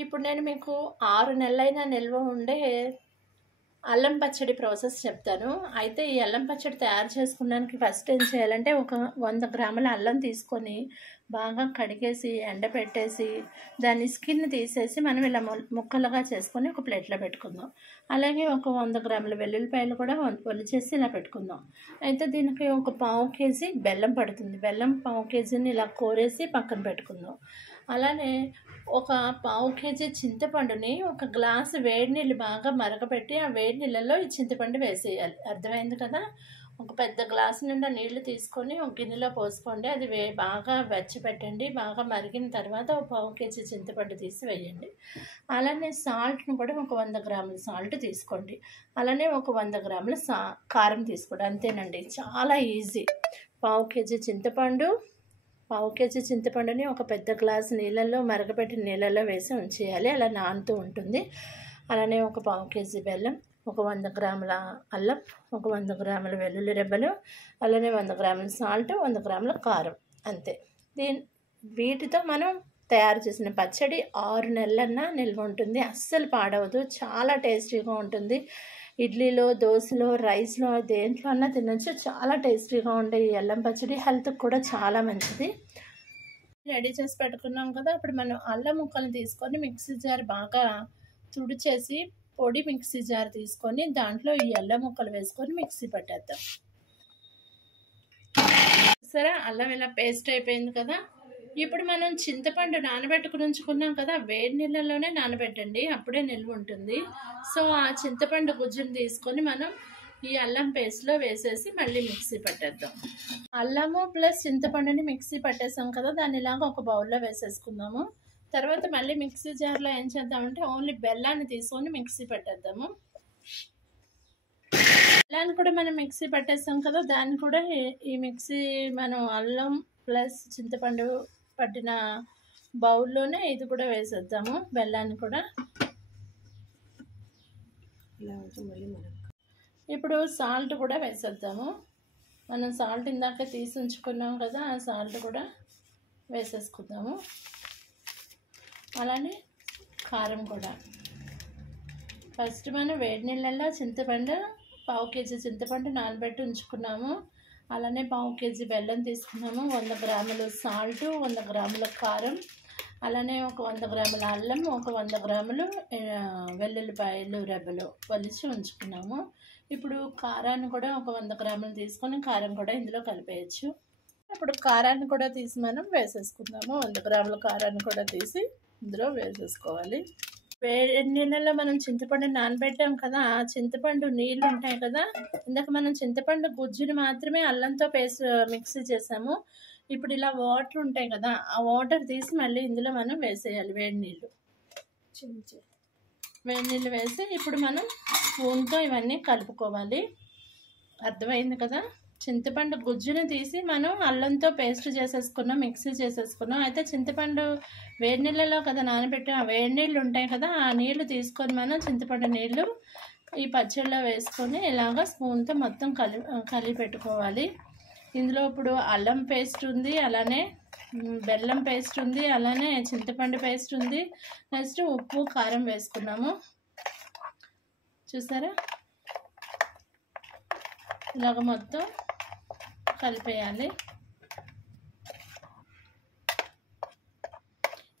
ఇప్పుడు నేను మీకు 6 నెలలైనా నిల్వ ఉండే అల్లం పచ్చడి ప్రాసెస్ చెప్తాను. అయితే ఈ అల్లం పచ్చడి తయారు చేసుకోవడానికి ఫస్ట్ ఏం చేయాలంటే ఒక 100 గ్రాముల అల్లం తీసుకొని బాగా కడిగేసి ఎండబెట్టేసి దాని స్కిన్ తీసేసి మనం ఇలా ముక్కలుగా చేసుకొని ఒక ప్లేట్లో పెట్టుకుందాం. అలాగే ఒక 100 గ్రాముల వెల్లుల్లిపాయలు కూడా ఒలిచేసి ఇలా పెట్టుకుందాం. అయితే దీనికి ఒక పావు కేజీ బెల్లం పడుతుంది. బెల్లం పావు కేజీని ఇలా కోరేసి పక్కన పెట్టుకుందాం. అలానే ఒక పావు కేజీ చింతపండుని ఒక గ్లాసు వేడి నీళ్ళు బాగా మరగపెట్టి ఆ వేడి నీళ్ళలో ఈ చింతపండు వేసేయాలి. అర్థమైంది కదా? ఒక పెద్ద గ్లాసు నిండా నీళ్లు తీసుకొని ఒక గిన్నెలో పోసుకోండి. అది బాగా వెచ్చపెట్టండి. బాగా మరిగిన తర్వాత ఒక పావు కేజీ చింతపండు తీసి వేయండి. అలానే సాల్ట్ను కూడా ఒక 100 గ్రాముల సాల్ట్ తీసుకోండి. అలానే ఒక 100 గ్రాముల కారం తీసుకోండి. అంతేనండి, చాలా ఈజీ. పావు కేజీ చింతపండుని ఒక పెద్ద గ్లాసు నీళ్ళల్లో మరగపెట్టిన నీళ్ళల్లో వేసి ఉంచేయాలి. అలా నానుతూ ఉంటుంది. అలానే ఒక పావు కేజీ బెల్లం, ఒక 100 గ్రాముల అల్లం, ఒక 100 గ్రాముల వెల్లుల్లి రెబ్బలు, అలానే 100 గ్రాముల సాల్ట్, 100 గ్రాముల కారం, అంతే. వీటితో మనం తయారు చేసిన పచ్చడి 6 నెలలన్నా నిల్వ ఉంటుంది. అస్సలు పాడవదు. చాలా టేస్టీగా ఉంటుంది. ఇడ్లీలో, దోశలో, రైస్లో, దేంట్లో అన్నా తినచ్చు. చాలా టేస్టీగా ఉండే ఈ అల్లం పచ్చడి హెల్త్కి కూడా చాలా మంచిది. రెడీ చేసి పెట్టుకున్నాం కదా. ఇప్పుడు మనం అల్లం ముక్కలు తీసుకొని మిక్సీ జార్ బాగా తుడిచేసి పొడి మిక్సీ జార్ తీసుకొని దాంట్లో ఈ అల్లం ముక్కలు వేసుకొని మిక్సీ పట్టేద్దాం. సరే, అల్లం ఇలా పేస్ట్ అయిపోయింది కదా. ఇప్పుడు మనం చింతపండు నానబెట్టుకుని ఉంచుకున్నాం కదా, వేడి నీళ్ళలోనే నానబెట్టండి, అప్పుడే నిల్వ ఉంటుంది. సో ఆ చింతపండు గుజ్జును తీసుకొని మనం ఈ అల్లం పేస్ట్లో వేసేసి మళ్ళీ మిక్సీ పట్టేద్దాం. అల్లము ప్లస్ చింతపండుని మిక్సీ పట్టేసాం కదా, దాన్ని ఇలాగా ఒక బౌల్లో వేసేసుకుందాము. తర్వాత మళ్ళీ మిక్సీ జార్లో ఏం చేద్దామంటే ఓన్లీ బెల్లాన్ని తీసుకొని మిక్సీ పట్టేద్దాము. బెల్లాన్ని కూడా మనం మిక్సీ పట్టేసాం కదా, దాన్ని కూడా ఈ మిక్సీ మనం అల్లం ప్లస్ చింతపండు పట్టిన బౌల్లోనే ఇది కూడా వేసేద్దాము, బెల్లాన్ని కూడా. ఇప్పుడు సాల్ట్ కూడా వేసేద్దాము. మనం సాల్ట్ ఇందాక తీసి ఉంచుకున్నాం కదా, ఆ సాల్ట్ కూడా వేసేసుకుందాము. అలానే కారం కూడా. ఫస్ట్ మనం వేడి నీళ్ళల్లో చింతపండు పావు కేజీ చింతపండు నానబెట్టి ఉంచుకున్నాము. అలానే పావు కేజీ బెల్లం తీసుకున్నాము, 100 గ్రాములు సాల్ట్, 100 గ్రాముల కారం, అలానే ఒక 100 గ్రాముల అల్లం, ఒక 100 గ్రాములు వెల్లుల్లిపాయలు రెబ్బలు ఒలిచి ఉంచుకున్నాము. ఇప్పుడు కారాన్ని కూడా ఒక 100 గ్రాములు తీసుకొని కారం కూడా ఇందులో కలిపేయచ్చు. ఇప్పుడు కారాన్ని కూడా తీసి మనం వేసేసుకుందాము. 100 గ్రాముల కారాన్ని కూడా తీసి ఇందులో వేసేసుకోవాలి. వేడి నీళ్ళల్లో మనం చింతపండు నానబెట్టాం కదా, ఆ చింతపండు నీళ్ళు ఉంటాయి కదా, ఇందాక మనం చింతపండు గుజ్జుని మాత్రమే అల్లంతో పేస్ట్ మిక్సీ చేసాము. ఇప్పుడు ఇలా వాటర్ ఉంటాయి కదా, ఆ వాటర్ తీసి మళ్ళీ ఇందులో మనం వేసేయాలి. వేడి నీళ్ళు వేసి ఇప్పుడు మనం స్పూన్తో ఇవన్నీ కలుపుకోవాలి. అర్థమైంది కదా. చింతపండు గుజ్జుని తీసి మనం అల్లంతో పేస్ట్ చేసేసుకున్నాం, మిక్సీ చేసేసుకున్నాం. అయితే చింతపండు వేడి నీళ్ళలో కదా నానబెట్టి, ఆ వేడి నీళ్ళు ఉంటాయి కదా, ఆ నీళ్లు తీసుకొని మనం చింతపండు నీళ్ళు ఈ పచ్చడిలో వేసుకొని ఇలాగ స్పూన్తో మొత్తం కలిపి పెట్టుకోవాలి. ఇందులో ఇప్పుడు అల్లం పేస్ట్ ఉంది, అలానే బెల్లం పేస్ట్ ఉంది, అలానే చింతపండు పేస్ట్ ఉంది. నెక్స్ట్ ఉప్పు కారం వేసుకున్నాము. చూసారా, ఇలాగ మొత్తం కలిపేయాలి.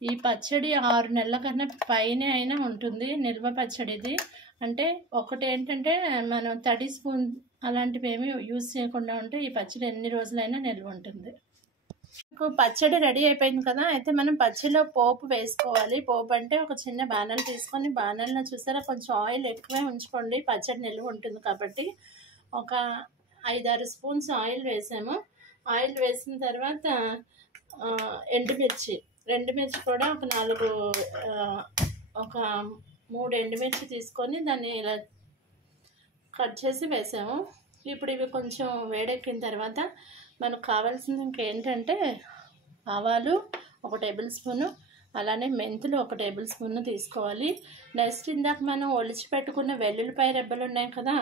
ఈ పచ్చడి 6 నెలల కన్నా పైన అయినా ఉంటుంది నిల్వ పచ్చడి ఇది. అంటే ఒకటి ఏంటంటే మనం తడి స్పూన్ అలాంటివి ఏమీ యూజ్ చేయకుండా ఉంటే ఈ పచ్చడి ఎన్ని రోజులైనా నిల్వ ఉంటుంది. పచ్చడి రెడీ అయిపోయింది కదా. అయితే మనం పచ్చడిలో పోపు వేసుకోవాలి. పోపు అంటే ఒక చిన్న బాణలు తీసుకొని, బాణల్లో చూసారా కొంచెం ఆయిల్ ఎక్కువే ఉంచుకోండి, పచ్చడి నిల్వ ఉంటుంది కాబట్టి. ఒక 5-6 స్పూన్స్ ఆయిల్ వేసాము. ఆయిల్ వేసిన తర్వాత ఎండుమిర్చి కూడా ఒక 3 ఎండుమిర్చి తీసుకొని దాన్ని ఇలా కట్ చేసి వేసాము. ఇప్పుడు ఇవి కొంచెం వేడెక్కిన తర్వాత మనకు కావాల్సింది ఇంకేంటంటే ఆవాలు 1 టేబుల్ స్పూను, అలానే మెంతులు 1 టేబుల్ స్పూన్ తీసుకోవాలి. నెక్స్ట్ ఇందాక మనం ఒలిచి పెట్టుకున్న వెల్లుల్లిపాయ రెబ్బలు ఉన్నాయి కదా,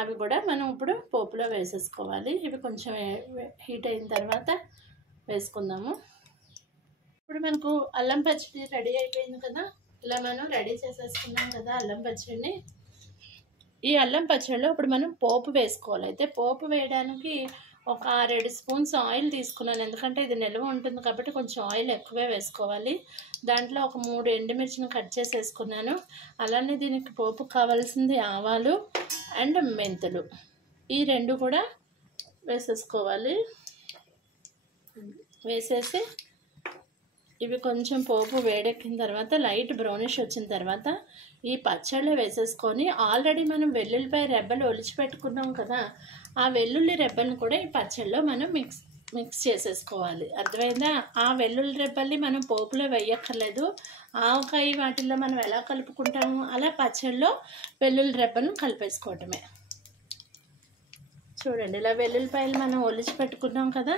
అవి కూడా మనం ఇప్పుడు పోపులో వేసేసుకోవాలి. ఇవి కొంచెం హీట్ అయిన తర్వాత వేసుకుందాము. ఇప్పుడు మనకు అల్లం పచ్చడి రెడీ అయిపోయింది కదా. ఇలా మనం రెడీ చేసేసుకున్నాం కదా అల్లం పచ్చడిని. ఈ అల్లం పచ్చడిలో ఇప్పుడు మనం పోపు వేసుకోవాలి. అయితే పోపు వేయడానికి ఒక 2 స్పూన్స్ ఆయిల్ తీసుకున్నాను, ఎందుకంటే ఇది నిల్వ ఉంటుంది కాబట్టి కొంచెం ఆయిల్ ఎక్కువే వేసుకోవాలి. దాంట్లో ఒక 3 ఎండుమిర్చిని కట్ చేసి వేసుకున్నాను. అలానే దీనికి పోపు కావాల్సింది ఆవాలు అండ్ మెంతులు, ఈ 2 కూడా వేసేసుకోవాలి. వేసేసి ఇవి కొంచెం పోపు వేడెక్కిన తర్వాత లైట్ బ్రౌనిష్ వచ్చిన తర్వాత ఈ పచ్చళ్ళు వేసేసుకొని ఆల్రెడీ మనం వెల్లుల్లిపాయ రెబ్బలు ఒలిచి పెట్టుకున్నాం కదా, ఆ వెల్లుల్లి రెబ్బలను కూడా ఈ పచ్చళ్ళలో మనం మిక్స్ చేసేసుకోవాలి. అర్థమైందా? ఆ వెల్లుల్లి రెబ్బల్ని మనం పోపులో వేయక్కర్లేదు. ఆవకాయ వాటిల్లో మనం ఎలా కలుపుకుంటాము అలా పచ్చళ్ళలో వెల్లుల్లి రెబ్బలను కలిపేసుకోవటమే. చూడండి, ఇలా వెల్లుల్లిపాయలు మనం ఒలిచి పెట్టుకున్నాం కదా,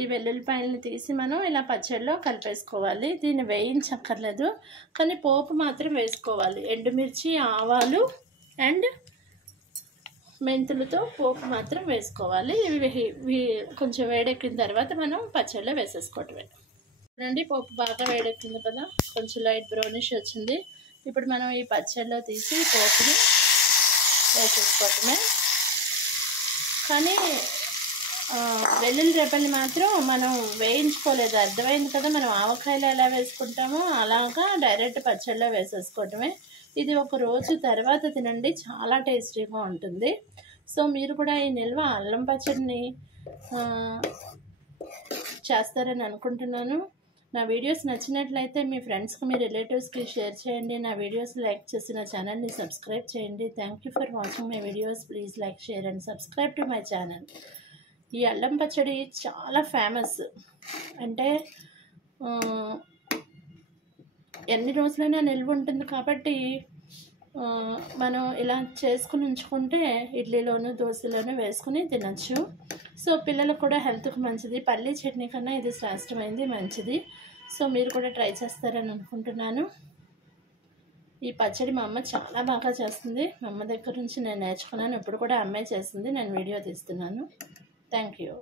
ఈ వెల్లుల్లిపాయలని తీసి మనం ఇలా పచ్చడిలో కలిపేసుకోవాలి. దీన్ని వేయించక్కర్లేదు, కానీ పోపు మాత్రం వేసుకోవాలి. ఎండుమిర్చి, ఆవాలు అండ్ మెంతులతో పోపు మాత్రం వేసుకోవాలి. ఇవి కొంచెం వేడెక్కిన తర్వాత మనం పచ్చడిలో వేసేసుకోవటమే. చూడండి, పోపు బాగా వేడెక్కింది కదా, కొంచెం లైట్ బ్రౌనిష్ వచ్చింది. ఇప్పుడు మనం ఈ పచ్చడిలో తీసి పోపుని వేసేసుకోవటమే. కానీ వెల్లుల్లి రెబ్బల్ని మాత్రం మనం వేయించుకోలేదు. అర్థమైంది కదా, మనం ఆవకాయలు ఎలా వేసుకుంటామో అలాగా డైరెక్ట్ పచ్చడిలో వేసేసుకోవటమే. ఇది ఒక రోజు తర్వాత తినండి, చాలా టేస్టీగా ఉంటుంది. సో మీరు కూడా ఈ నిల్వ అల్లం పచ్చడిని చేస్తారని అనుకుంటున్నాను. నా వీడియోస్ నచ్చినట్లయితే మీ ఫ్రెండ్స్కి, మీ రిలేటివ్స్కి షేర్ చేయండి. నా వీడియోస్ లైక్ చేసి నా ఛానల్ని సబ్స్క్రైబ్ చేయండి. Thank you for watching my videos. Please like, share and subscribe to my channel. ఈ అల్లం పచ్చడి చాలా ఫేమస్. అంటే ఎన్ని రోజులైనా నిల్వ ఉంటుంది కాబట్టి మనం ఇలా చేసుకుని ఉంచుకుంటే ఇడ్లీలోను, దోశలోను వేసుకుని తినచ్చు. సో పిల్లలకు కూడా హెల్త్కి మంచిది. పల్లీ చట్నీ కన్నా ఇది శ్రేష్టమైంది, మంచిది. సో మీరు కూడా ట్రై చేస్తారని అనుకుంటున్నాను. ఈ పచ్చడి మా అమ్మ చాలా బాగా చేస్తుంది. మా అమ్మ దగ్గర నుంచి నేను నేర్చుకున్నాను. ఇప్పుడు కూడా అమ్మే చేస్తుంది, నేను వీడియో తీస్తున్నాను. Thank you.